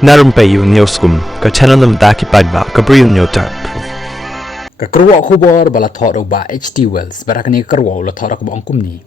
Na Rympei U ka channel nabynta ki paidbah ka Bri U Hynñiewtrep. Ka kerwa khubor bala thot ba HT Wells barakani kerwa la thot ba angkum ni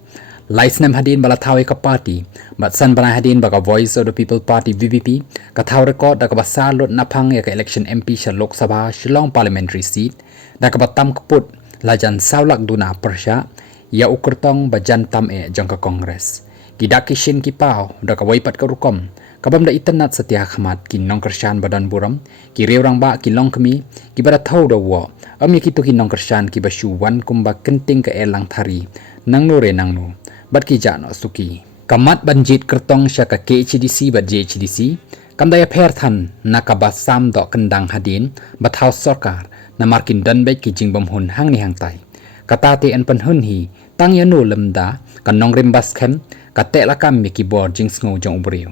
license hadin bala thawi ka party but san bana hadin ba ka voice of the people party VPP ka thaw record da ka basar lot naphang ya ka election MP sha Lok Sabha Shillong parliamentary seat da ka batam kaput lajan saulak duna persha ya ukurtong bajan tam jong ka congress kidakishin ki pau da ka waipat ka rukom kabam da itanat setia khamat ki nong Kyrshan badan buram ki reurang ba ki long kemi ki bada thau da wo ami ki to ki nong Kyrshan ki basu wan kumba kenting ka elang thari nang no re nang no bat ki jano suki kamat banjit kertong sya ka KHDC bat JHDC kam daya pher than nakaba sam do kendang hadin bat house sarkar na markin danbe ki jingbam hun hang ni hang tai kata te en pan hun hi tang ya no lemda kan nong pynskhem ka te la kam mi ki board jing sngo jong Bri U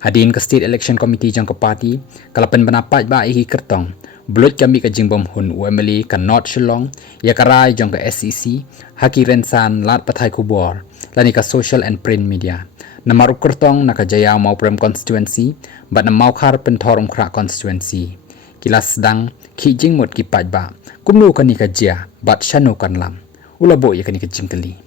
hadin ka state election committee jong ka party kalapan banapat ba ihi kertong blood kami ka jingbom hun UMLA ka North Shillong ya karai jong ka SEC haki rensan lat pathai kubor lani ka social and print media na maruk kertong na ka jaya mau prem constituency but na mau khar pen thorum khra constituency kilas dang ki jingmut ki paidbah kumnu kani ka jia but shanu kan lam ulabo ya kani ka jingkali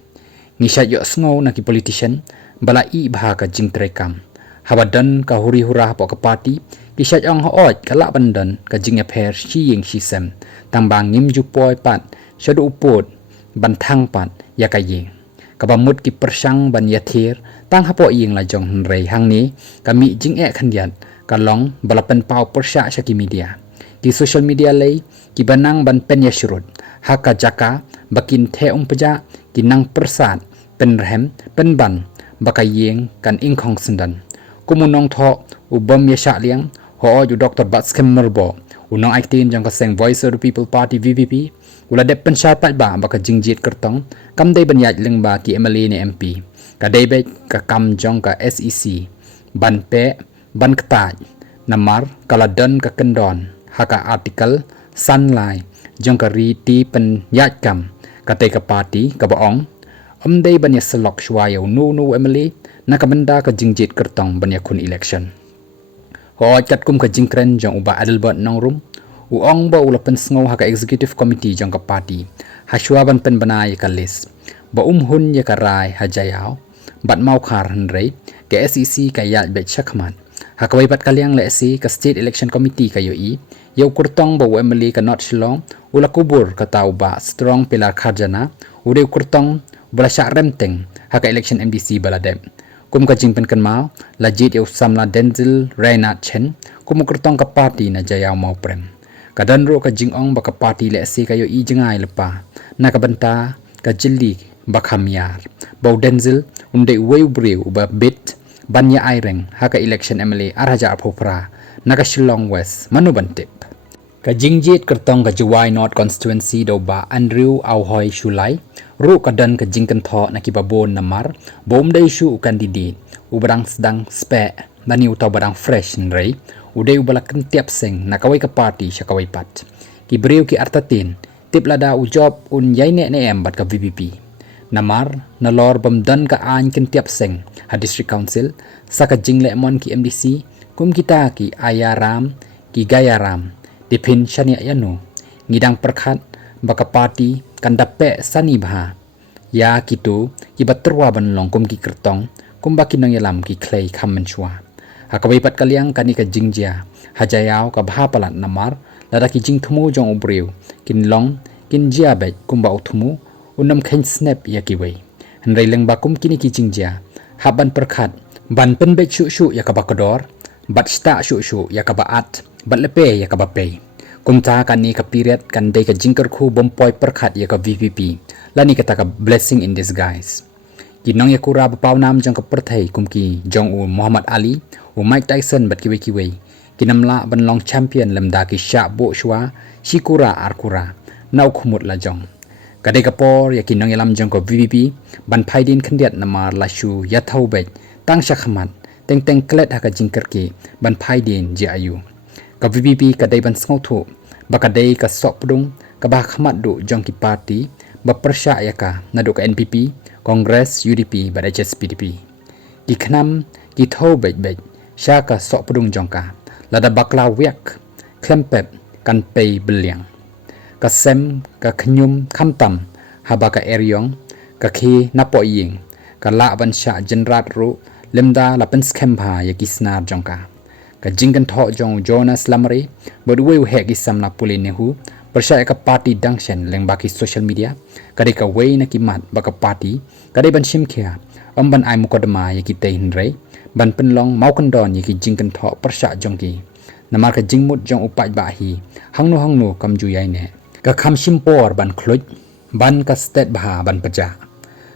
ngisha yo sngo na ki politician bala i bha ka jingtrekam habadan ka huri hurah po ka party kisat ang hoot kala bandan ka jingya pher shiying shisem tambang ngim ju poi pat shadu upod bantang pat ya ka ying kabamut ki persang ban yathir tang hapo ying la jong rei hang ni kami jing khandian kalong balapan pau persha sha ki media ki social media lei ki banang ban pen ya shurut haka jaka bakin the paja ki nang persat pen rehem pen ban bakayeng kan ingkhong sendan kumunong tho ubam yasha liang ho ju Dr. Pynskhem merbo unong 18 jang ka seng voice of the people party VPP ula de panshat paidbah baka jingjit kertong kam dei banyat lengba ki MLA ni MP ka dei be ka kam jong ka SEC ban pe ban ktaj namar kaladan ka kendon haka artikel sunlight jong ka ri ti pen yat kam ka te ka party ka baong dei banya selok shwayo no MLA na kabanda ka jingjit kertong banya kun election ho chat kum ka jingkren jong uba adalbot nong rum uong ba ula pen sngo ha ka executive committee jong ka party hashwa ban pen banai ka list ba hun ya ka rai ha jayao bat mau khar hanrei ke SEC ka ya be chakman ha ka waipat kalyang le si ka state election committee ka yo yo kurtong ba MLA ka North Shillong ula kubur ka tau ba strong pilar kharjana ude kurtong bala sha remteng ha ka election MDC baladem kum ka jingpen kan mau lajit eu samla denzil rainat chen kum kertong ka party na jaya mau prem kadan ro ka jingong ba ka party le si kayo i jengai lepa na ka banta ka jilli ba khamyar ba denzil unde weu breu ba bit banya aireng ha ka election MLA araja aphopra na ka Shillong West manubantip ka jingjit kertong ka Juwai North constituency do ba Andrew Auhoi Shulai ru kadan ka jingkan tho na kibabon namar bom dai shu candidate ubrang sedang spe bani utaw barang fresh nrei udai ubala kentiap seng na kawai ka party sya kawai pat ki Bri U ki artatin tip lada ujob un yaine ne em bat ka VPP namar na lor bamdan ka an kentiap seng ha district council sa ka jingle mon ki MDC kum kita ki ayaram ki gayaram dipin shania yanu ngidang perkhat baka party kandape sani bha ya kitu kibatrwa banlong kum ki kertong kum bakin nang yalam ki clay khammen chwa hakabai pat kalyang kani ka jingjia hajayao ka bha palat namar lada ki jing thumu jong Bri U kin long kin jia be kum ba thumu unam khen snap ya ki wei hanrei leng ba kum kini ki jingjia haban perkhat ban pen be shu shu ya ka bakador bat sta shu shu ya ka ba at bat lepe ya ka ba pe kumta kan ni ka period kan dei ka jingkar khu bompoi perkhat ya ka VPP lani kata ka blessing in disguise kinong ya kura ba pawnam jong ka perthai kumki jong u Muhammad Ali u Mike Tyson bat kiwe kinamla banlong champion lemda ki sha bo shwa shikura arkura nau khumut la jong kadai ka por ya kinong yalam jong ka VPP ban phaidin khandiat namar la shu ya thau be tang sha khamat teng klet ha ka jingkar ki ban phaidin je ayu ka VPP kadai ban sngotu bakadai ka sopdung ka ba khamat du jong ki party ba persya iaka na du ka NPP Congress UDP ba HSPDP ki khnam ki thau be sha ka sopdung jong ka lada bakla wiak klempep kan pei beliang ka sem ka khnyum khamtam haba ka eryong ka khi napo ying ka la ban sha jenrat ru lemda la pynskhem bha yaki snar jongka ka jingkan tho jong jonas lamari bodwe he ki samna puli nehu persya ka party dangshen leng baki social media kade ka wei na ki mat baka party kade ban shim khia ban ai mukodama yaki te hinre ban penlong mau kandon yaki jingkan tho persya jongki namar ka jingmut jong upai ba hi hangno kamju yai ne ka kham shimpor ban khluj ban ka state bha ban paja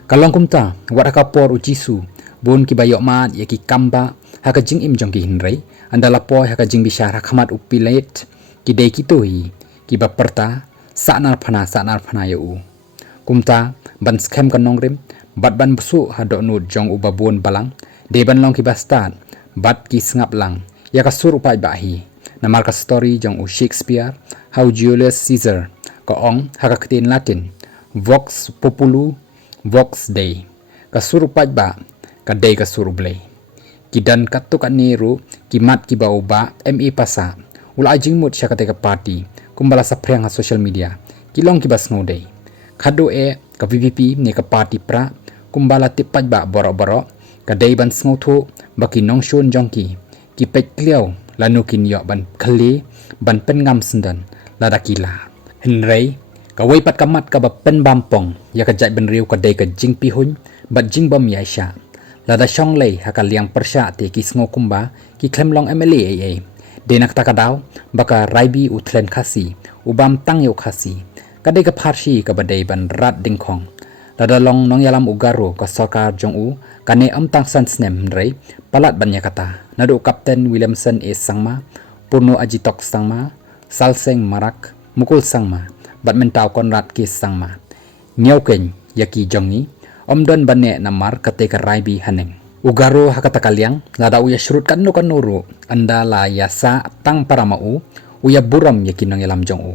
kalong kumta wara ka por ujisu bon ki bayok mat yaki kamba haka jing im jong ki hinre andala po haka jing bishara khamat upilet ki dei ki toi ki baperta snar phana yu kumta ban scam kan nongrim bat ban busu hado nut jong ubabun balang de ban long ki bastat bat ki sngap lang yaka sur upai ba hi namar ka story jong u Shakespeare how Julius Caesar ka ong haka ktin Latin vox populi vox dei ka sur upai ba ka dei ka sur ublei kidan katuk aniru kimat ki bauba me pasa ula jingmut syakate ka party kumbala sapreng ha social media kilong ki bas ngode khadu ka VPP ne ka party pra kumbala tipat ba boro ka dei ban sngothu baki nongshun jongki ki pek kliau lanu kin yo ban khali ban pen ngam sendan lada kila hinrei ka wei pat kamat ka ba pen bampong ya ka jaitbynriew ka dei ka jingpi hun bat jingbam yaisha lada shonglei haka liang persya te ki sngo kumba ki klemlong MLA denak takadaw baka Rympei U Khasi ubam tang yo Khasi kadai ka pharsi ka badai ban rat dingkhong lada long nong yalam ugaro ka sarkar jong u kane tang san snem rei palat banya kata nadu kapten Williamson sangma purno ajitok sangma salseng marak mukul sangma badmentaw konrat ki sangma nyauken yaki jongi don bane namar kate ka Rympei haneng ugaro hakata kalyang lada uya shrut kanuru anda la yasa tang paramau uya buram yaki nong yalam jong u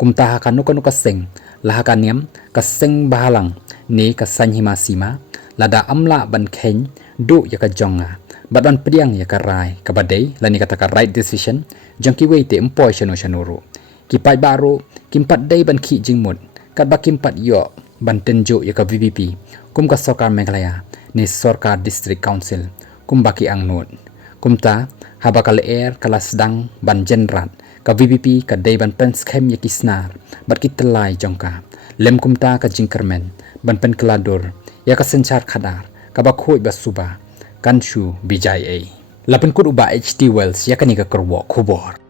kumta hakanu kaseng lahakaniam kaseng bahalang ni kasanyhima sima lada amla ban khen du yaka jonga badan pediang yaka rai kabadai lani kata ka right decision jangki weite empoi shanuru kipai baru kimpat dai ban ki jingmut kat bakimpat yo ban tenjo yaka VPP kum ka sarkar Meghalaya ni sarkar district council kum baki angnut kumta habakal air kala sedang ban jenrat ka VPP ka dei ban pynskhem yaki snar bat ki telai jongka lem kumta ka jingkermen ban pen keladur ya ka senchar khadar ka ba khoi ba suba kanshu bijai lapen kut uba HT Wells yakani ka kerwo khubor